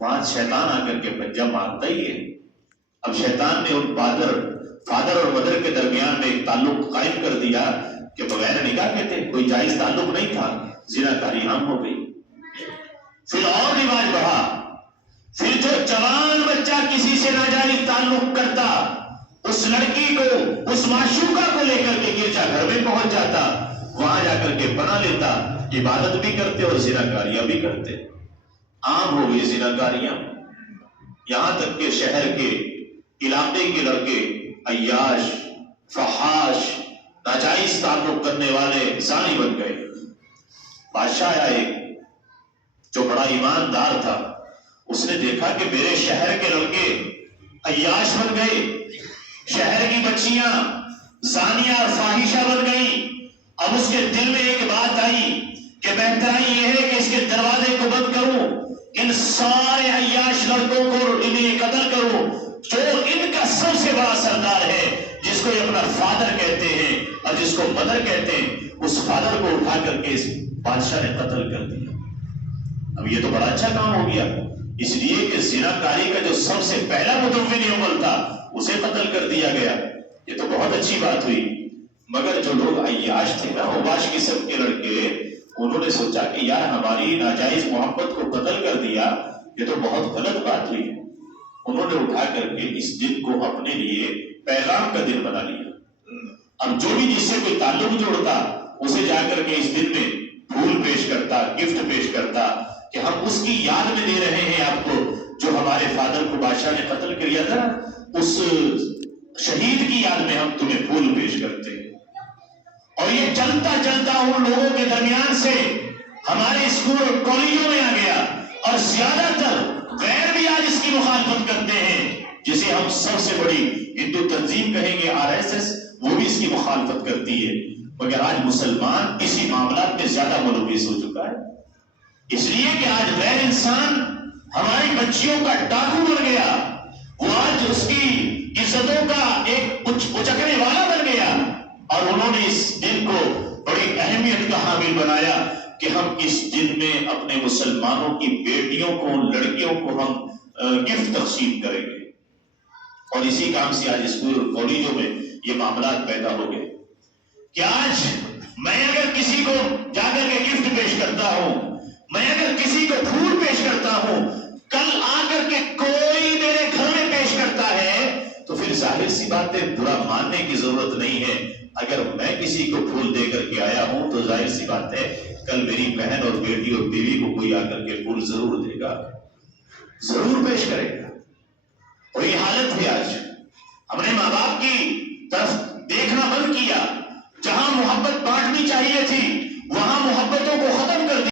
وہاں شیطان آ کر کے پنجہ مارتا ہی ہے. اب شیطان نے ان فادر اور مدر کے درمیان میں ایک تعلق قائم کر دیا کہ بغیر نکاح کے تھے، کوئی جائز تعلق نہیں تھا، زناکاری عام ہو گئی. پھر اور رواج بڑھا. پھر جو جوان بچہ کسی سے ناجائز تعلق کرتا، اس لڑکی کو، اس معشوقہ کو لے کر کے گرجا گھر میں پہنچ جاتا، وہاں جا کر کے پناہ لیتا، عبادت بھی کرتے اور زناکاریاں بھی کرتے. عام ہو گئی زناکاریاں. یہاں تک کہ شہر کے علاقے کے لڑکے عیاش، فحاش، ناجائز تعلق کرنے والے زانی بن گئے. بادشاہ آیا ایک جو بڑا ایماندار تھا، اس نے دیکھا کہ میرے شہر کے لڑکے عیاش بن گئے، شہر کی بچیاں زانیہ اور فاحشہ بن گئی. اب اس کے دل میں ایک بات آئی کہ بہترائی یہ ہے کہ اس کے دروازے کو بند کروں، ان سارے عیاش لڑکوں کو انہیں قتل کروں. جو ان کا سب سے بڑا سردار ہے، جس کو یہ اپنا فادر کہتے ہیں اور جس کو مدر کہتے ہیں، اس فادر کو اٹھا کر کے اس بادشاہ نے قتل کر دیا. اب یہ تو بڑا اچھا کام ہو گیا، اس لیے کہ زناکاری کا جو سب سے پہلا مدون عمل تھا اسے قتل کر دیا گیا. یہ تو بہت اچھی بات ہوئی. مگر جو لوگ عیاش تھے نا، اوباش قسم کے لڑکے، انہوں نے سوچا کہ یار ہماری ناجائز محبت کو قتل کر دیا، یہ تو بہت غلط بات ہوئی. انہوں نے اٹھا کر کے اس دن کو اپنے لیے پیغام کا دن بنا لیا. اب جو بھی جس سے کوئی تعلق جوڑتا، اسے جا کر کے اس دن میں پھول پیش کرتا، گفٹ پیش کرتا کہ ہم اس کی یاد میں دے رہے ہیں آپ کو جو ہمارے فادر کو بادشاہ نے قتل کیا تھا، اس شہید کی یاد میں ہم تمہیں پھول پیش کرتے ہیں. اور یہ چلتا چلتا ان لوگوں کے درمیان سے ہمارے اسکول اور کالجوں میں آ گیا، اور زیادہ تر غیر بھی آج اس کی مخالفت کرتے ہیں. جسے ہم سب سے بڑی ہندو تنظیم کہیں گے RSS، وہ بھی اس کی مخالفت کرتی ہے. مگر آج مسلمان اسی معاملات میں زیادہ ملوث ہو چکا ہے، اس لیے کہ آج غیر انسان ہماری بچیوں کا ڈاکو بن گیا. وہ آج اس کی عزتوں کا ایک اچکنے والا بن گیا. اور انہوں نے اس دن کو بڑی اہمیت کا حامل بنایا کہ ہم اس دن میں اپنے مسلمانوں کی بیٹیوں کو، لڑکیوں کو ہم گفٹ تقسیم کریں گے. اور اسی کام سے آج اسکول اور کالجوں میں یہ معاملات پیدا ہو گئے کہ آج میں اگر کسی کو جا کر کے گفٹ پیش کرتا ہوں، میں اگر کسی کو پھول پیش کرتا ہوں، کل آ کر کے کوئی میرے گھر میں پیش کرتا ہے تو پھر ظاہر سی بات ہے برا ماننے کی ضرورت نہیں ہے. اگر میں کسی کو پھول دے کر کے آیا ہوں تو ظاہر سی بات ہے کل میری بہن اور بیٹی اور بیوی کو کوئی آ کر کے پھول ضرور دے گا، ضرور پیش کرے گا. اور یہ حالت ہے آج. ہم نے ماں باپ کی طرف دیکھنا بند کیا. جہاں محبت بانٹنی چاہیے تھی وہاں محبتوں کو ختم کر دیا.